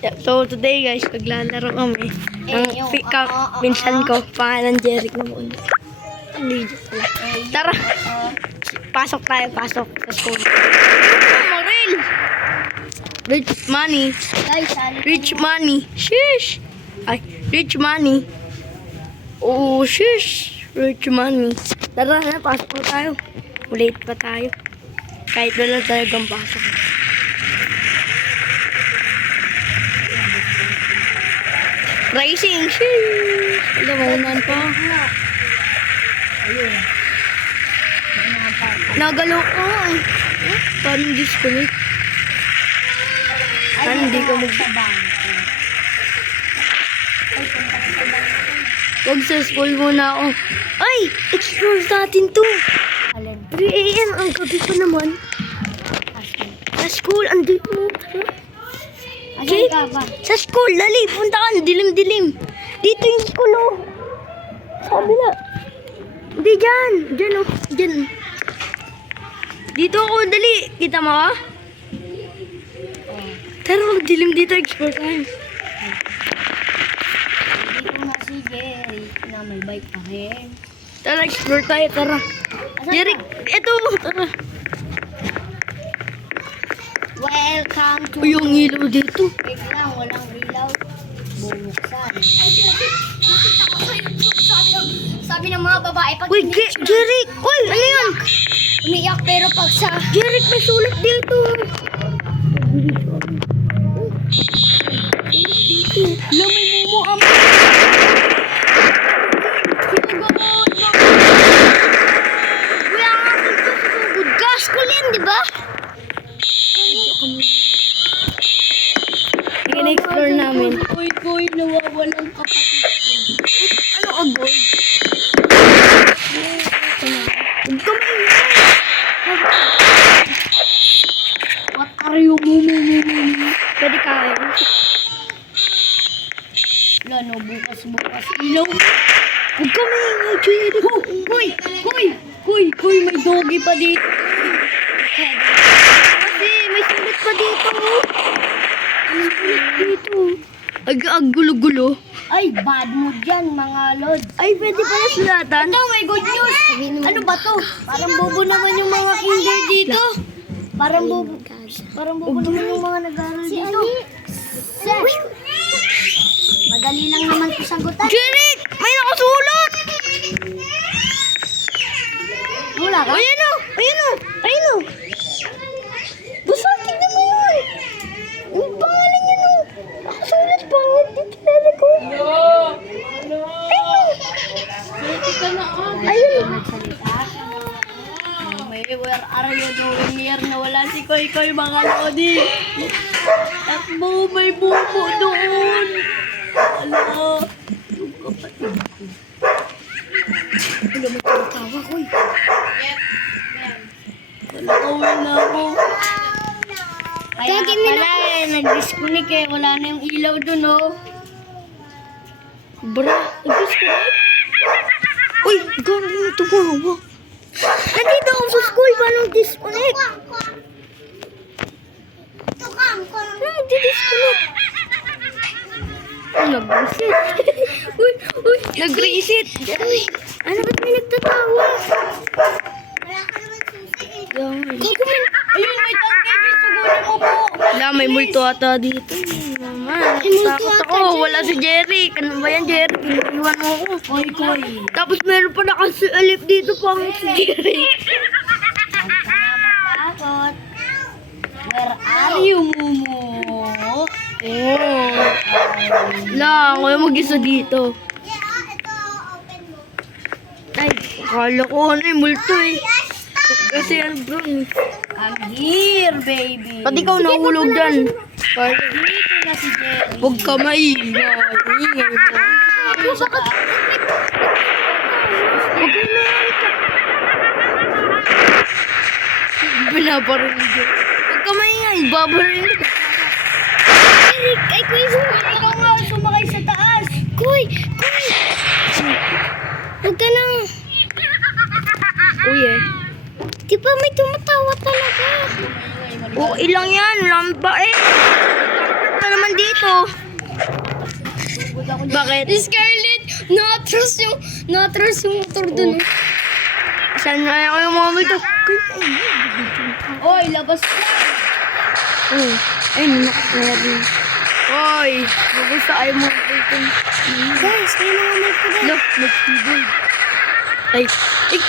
So today guys, maglalaro kami. Ang pinsan ko, pangalan Jeric na muna. Tara, pasok tayo, pasok sa school. Morel! Rich money. Rich money. Shish! Ay, rich money. Oh, shish! Rich money. Tara na, pasok na tayo. Late pa tayo. Kahit wala talagang pasok. Racing, sheesh! Alam mo, unan pa. Ayun. Nagalo ko ay. Parang disconnect. Parang hindi ka sa bangko. Huwag sa school muna ako. Ay! Explore natin to. Alin? 3 AM ang gabi pa naman. Sa school, andito mo. Asan ka ba? Sa school, dali, punta ka, dilim-dilim. Dito yung school, oh. Sa kabila. Hindi, dyan. Dyan, oh. Dyan. Dito ako, dali. Kita mo, ah? Tara, dilim dito, explore tayo. Dito nga si Jerry na may bike pa rin. Tara, explore tayo, tara. Asan Jeric, ka? eto, tara. Welcome to... Uy, yung ilaw dito. Wait lang, walang ilaw. Bubuksan. Sabi ng mga babae, pag Uy, Jeric! Uy, ano yan? umiyak pero pag sa... Jeric, may sulat dito. Alam, may mumu ang... Uy, ang akin to sa sugod ka. School yan, di ba? Ina-explore namin. Koy, nawawalan kapatid ko. Ano ka, boy? Huwag ka maingay. What are you, mumu? Pwede kain. Wala, no, bukas. Ilaw. Huwag ka maingay, Jeric. Koy, may doggy pa dito. Kasi may sulat pa dito. May sulat dito. Ang gulo-gulo. Ay, bad mood yan, mga lods. Ay, pwede pala sulatan. Ito, may good news. Ano ba to? Parang bobo naman yung mga kinder dito. Parang bobo naman yung mga nag-aaral dito. Madali lang naman ito sagutan. Jeric! May nakasulat! Wala ka? Ayan o! Ayan o! Basta, tignan mo yun! Ang pangalan niya no! Nakasulat pa nga dito talaga. Ayun! Magsalita. Where are you doing here? Nawala si Koy mga lodi. Takbo, may bubo doon. Ano? Yung kapatid ko. Ano mo tinatawa, Koy? Wala ako. Kaya pala nag-disconnect eh. Wala na yung ilaw doon, oh. Bra, nag-disconnect? Uy, gano'n tumawa. Nandito ako sa school, paano disconnect? Ano nag-disconnect? Nag-reset. Uy, nag-reset. Uy, ano ba't may nagtatawa? Ayun, may tangke. Sugurin mo po. Wala, may multo ata dito. Mama, takot ako. Wala si Jeric. Ano ba yan, Jeric? Iniwan mo ako. Koy. Tapos meron pa nakasualip dito pa si Jeric. Takot. Where are you, Mumu? Oh. Wala, ako yung mag-isa dito. Ay, akala ko ano yung multo eh. Kasi ano bro. Come here, baby. Pati ikaw nahulog dyan. Dito na si Jerry. Huwag ka maingay. Ingay mo. Bakit? Huwag ka na. Binabaril dyan. Huwag ka maingay. Babaril. Eric, ay Kuy, ikaw nga sumakay sa taas. Kuy! Huwag ka na. Uy eh. Di ba may tumatawa talaga? Oo, ilang yan. Lamba eh. Comfort na naman dito. dito. Bakit? Scarlett, na-atras yung motor dun. Saan na ako yung mga dito? Oy, labas ka. Ay, meron. Oy, basta ayaw mo dito. Guys, may mga milk ko din. Look, nag-keyboard. Ay,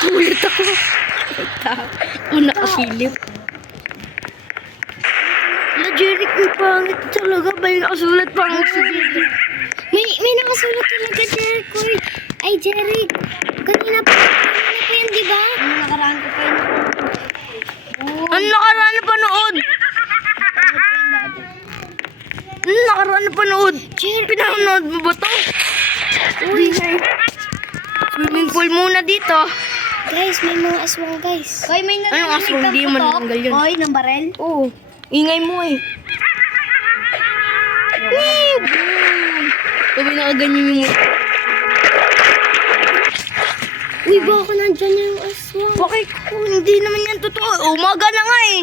kulit ako. Una kasilip. La, Jeric, may pangit talaga. May nakasulat pangit sa Jeric. May nakasulat talaga, Jeric. Uy. Ay, Jeric. Kanina pa yan, di ba? Nakaraan ko pa yun. Ano nakaraan na panood? Ano nakaraan na panood? Pinanood mo ba to? Uy, swimming pool muna dito. Guys, may mga aswang, guys. Hoy, may Anong aswang? Di man natanggal yun. Hoy, ng barel. Oo. Ingay mo eh. Sabi nakaganyan yung mukha. Uy, baka nandyan yung aswang. Bakit? Hindi naman yan totoo. Umaga na nga eh.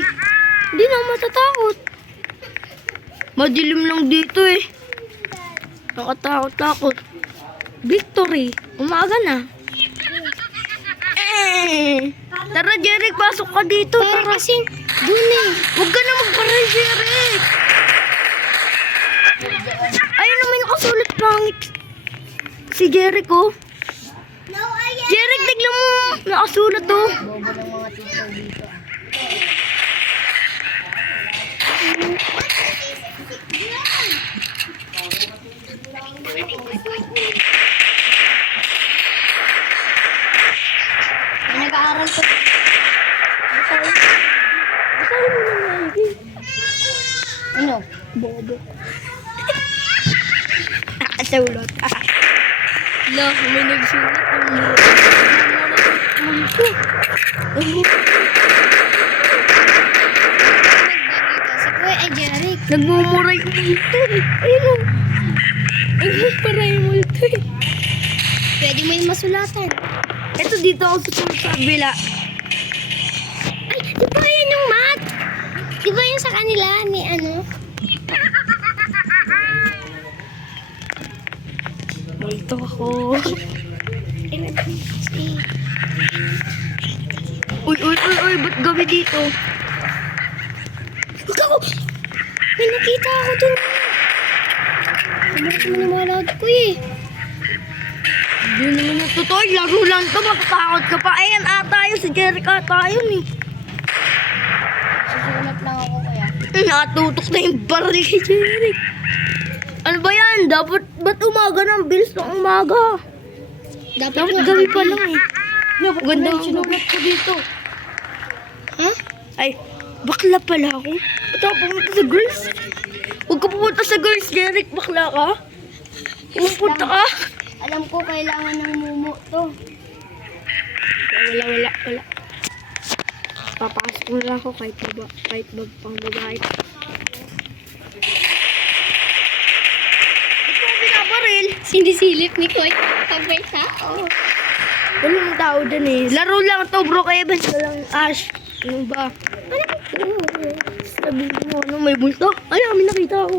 Hindi na ako matatakot. Madilim lang dito eh. Nakatakot-takot. Victory. Umaga na. Tara, Jeric, pasok ka dito. Pero Tara. kasi, dun eh. Huwag ka na magparal, Jeric. Ayun na, may nakasulat pangit. Si Jeric, oh. Jeric, tignan mo. Nakasulat, oh. May nag-aaral ko. Ano? Bobo. Nakasulot. Lo, may nagsulat. Si Kuya ay Jeric. Nagmumuray ko dito eh. Ayun o. Nagmumuray mo ito eh. Pwede mo yung masulatan. Ito dito ako susunod sa kabila. Ay, di ba yan yung mat? Di ba yung sa kanila ni ano? Multo ako. Uy, ba't gabi dito? Huwag ako! May nakita ako dun. Hindi ko maniwala ko eh. Hindi naman yung totoo. Laro lang to. Matatakot ka pa. Ayan ata yun. Si Jeric ata yun eh. Susulat lang ako kaya. Natutok na yung baril kay Jeric. Ano ba yan? Ba't umaga na? Bilis ng umaga. Dapat gabi pa lang eh. Ganda ang sinulat ko dito. Ha? Ay, bakla pala ako. Ba't ako pumunta sa girls? Huwag ka pumunta sa girls, Jeric. Bakla ka? Pumunta ka? Alam ko kailangan ng mumu to. Wala. Papasok mo lang ako kahit pang babae. Ito ang binabaril. Sinisilip ni Koy. Pag may tao. Walang tao dyan eh. Laro lang to bro. Kaya ba walang Ash? Ano ba? Sabihin mo, ano may multo? Ay, may nakita ako.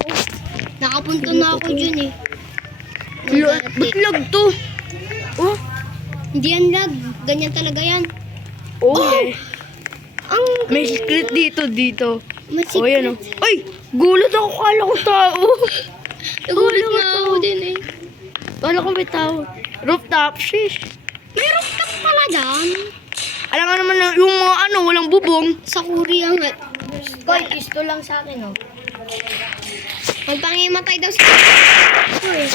Nakapunto na ako dyan eh. Ba't lag to? Oh? Hindi yan lag. Ganyan talaga yan. Oh, eh. Ang May secret dito. may Oh, yan oh. Ay! Gulat ako. Kala ko tao. Nagulat nga ako din eh. Kala ko may tao. Rooftop, shish. May rooftop pala dyan. Alam nga naman na yung mga ano, walang bubong. Sa Korea nga. Koy, kisto lang sa akin oh. Magpangimatay daw sa Koy.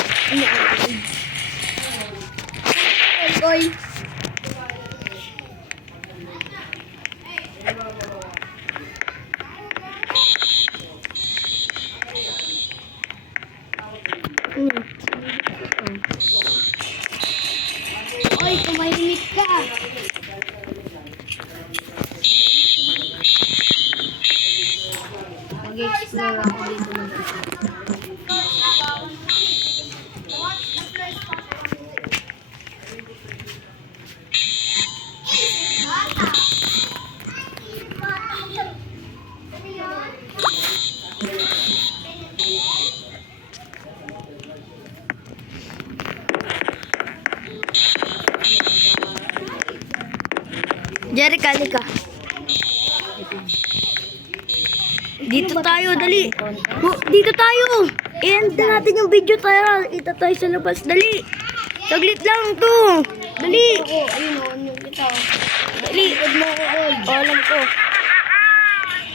Koy. Oy, tumahimik ka. Mag-explore ako dito ng Jerry, kali ka. Dito tayo, dali. Dito tayo. I-end na natin yung video tayo. Ito tayo sa labas, dali. Saglit lang to. Dali. Ako, ayun o, ano kita. Dali. Huwag mo ako, oy. Alam ko.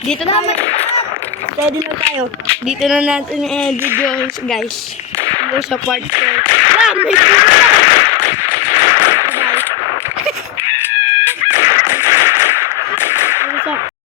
Dito tayo. Pwede na tayo. Dito na natin i-end video, guys. Yung sa part 4. May